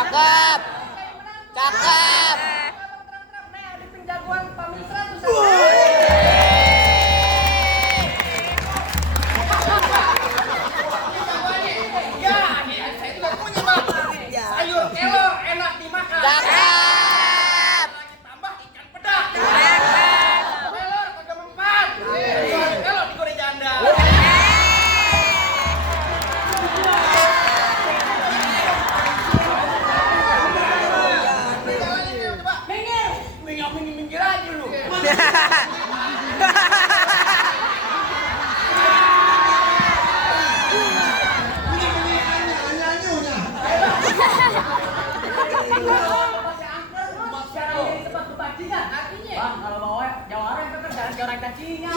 Cakep. Cakep. Penjagoan Pamil 100. Sayur kelor enak dimakan. Cakep. Tambah ikan pedang. Kelor kagak mempan. Kelor digoreng janda. Minggir aja lu. Bang, kalau bawa jawara itu kan jalan orang cacingan.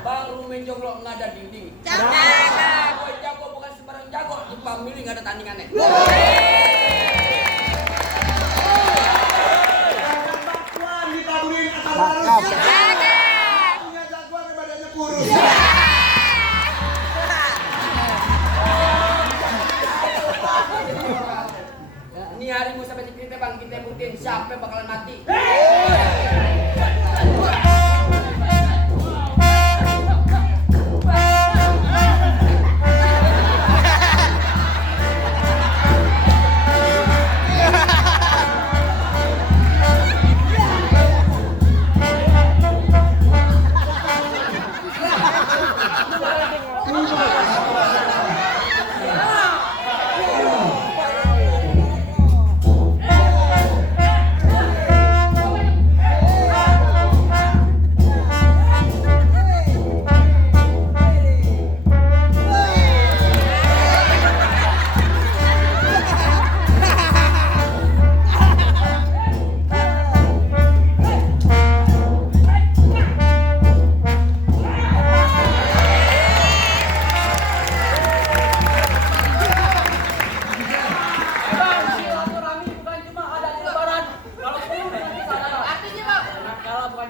Bang Rumen joglo nggak ada dinding. Gue jago bukan sembarang jago. Di pamili nggak ada tandingannya. Bakwan ditaburin asal harus. Punya jagoan yang badannya kurus. Ini hari mau sampai kita bang, kita buktiin siapa yang bakalan mati.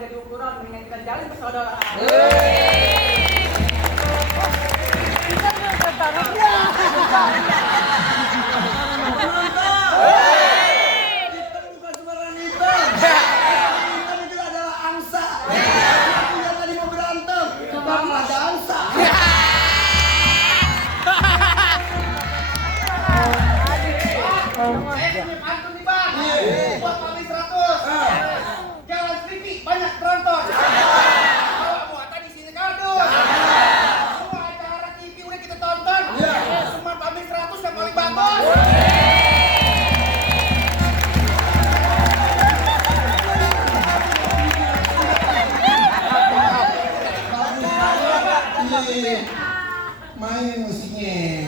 Jadi ukuran mendingan kita jalin bersaudara. Hitam bukan sembarang hitam. Hitam itu adalah angsa. Aku yang tadi mau berantem, tapi ada angsa. Saya punya pantun nih bang. Buat Pamil 100. Jalan Selipi banyak tronton. Kalau muatan di sini kardus. Semua acara TV udah kita tonton. Semua Pamil 100 yang paling bagus. Main musiknya.